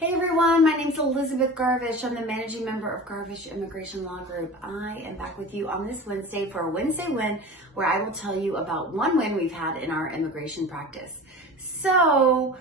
Hey everyone, my name is Elizabeth Garvish. I'm the managing member of Garvish Immigration Law Group. I am back with you on this Wednesday for a Wednesday Win, where I will tell you about one win we've had in our immigration practice. So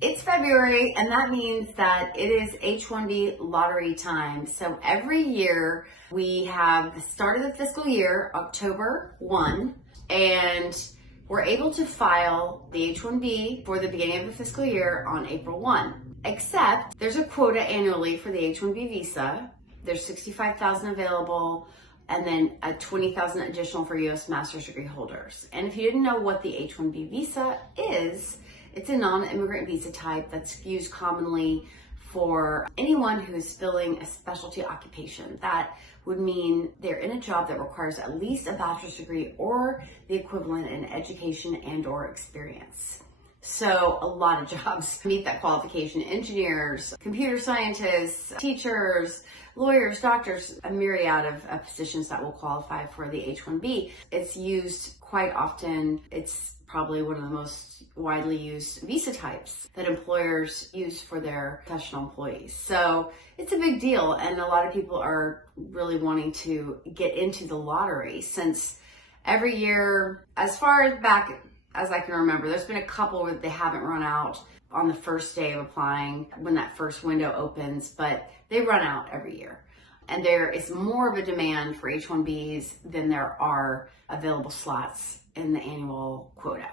it's February, and that means that it is H-1B lottery time. So every year we have the start of the fiscal year, October 1, and we're able to file the H-1B for the beginning of the fiscal year on April 1. Except there's a quota annually for the H-1B visa. There's 65,000 available, and then a 20,000 additional for U.S. master's degree holders. And if you didn't know what the H-1B visa is, it's a non-immigrant visa type that's used commonly for anyone who's filling a specialty occupation. That would mean they're in a job that requires at least a bachelor's degree or the equivalent in education and or experience. So a lot of jobs meet that qualification. Engineers, computer scientists, teachers, lawyers, doctors, a myriad of positions that will qualify for the H-1B. It's used quite often. It's probably one of the most widely used visa types that employers use for their professional employees. So it's a big deal, and a lot of people are really wanting to get into the lottery, since every year, as far back as I can remember, there's been a couple where they haven't run out on the first day of applying when that first window opens, but they run out every year. And there is more of a demand for H-1Bs than there are available slots in the annual quota.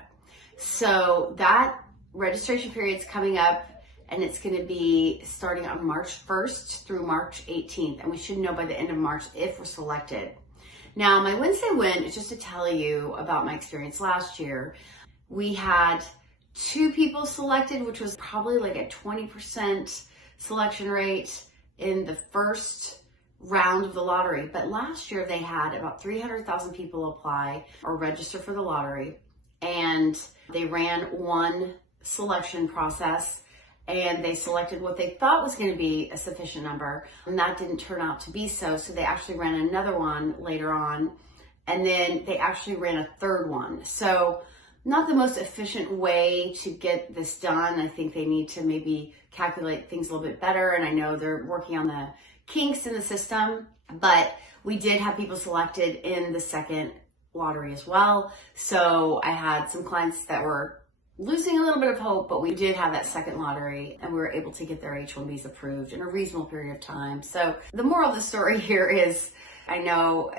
So that registration period is coming up, and it's going to be starting on March 1st through March 18th. And we should know by the end of March if we're selected. Now, my Wednesday win is just to tell you about my experience last year. We had 2 people selected, which was probably like a 20% selection rate in the first round of the lottery. But last year they had about 300,000 people apply or register for the lottery. And they ran one selection process, and they selected what they thought was going to be a sufficient number, and that didn't turn out to be so. So they actually ran another one later on, and then they actually ran a third one. So not the most efficient way to get this done. I think they need to maybe calculate things a little bit better, and I know they're working on the kinks in the system, but we did have people selected in the second lottery as well. So I had some clients that were losing a little bit of hope, but we did have that second lottery, and we were able to get their H-1Bs approved in a reasonable period of time. So the moral of the story here is, I know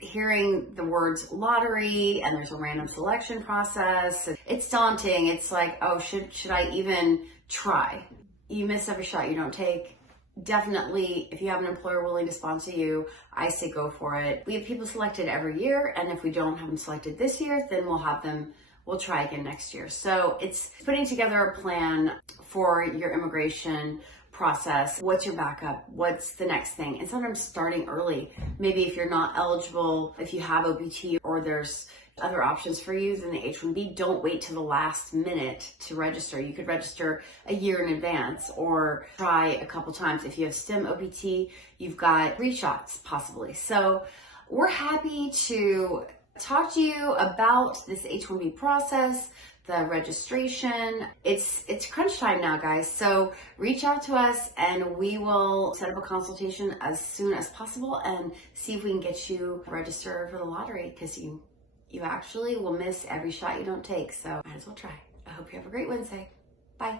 hearing the words lottery and there's a random selection process, it's daunting. It's like, oh, should I even try? You miss every shot you don't take. Definitely, if you have an employer willing to sponsor you, I say go for it. We have people selected every year, and if we don't have them selected this year, then we'll try again next year. So it's putting together a plan for your immigration process. What's your backup? What's the next thing? And sometimes starting early. Maybe if you're not eligible, if you have OPT or there's other options for you than the H-1B, don't wait till the last minute to register. You could register a year in advance or try a couple times. If you have STEM OPT, you've got 3 shots possibly. So we're happy to talk to you about this H-1B process, the registration. It's crunch time now, guys. So reach out to us, and we will set up a consultation as soon as possible and see if we can get you registered for the lottery, because you actually will miss every shot you don't take. So might as well try. I hope you have a great Wednesday. Bye.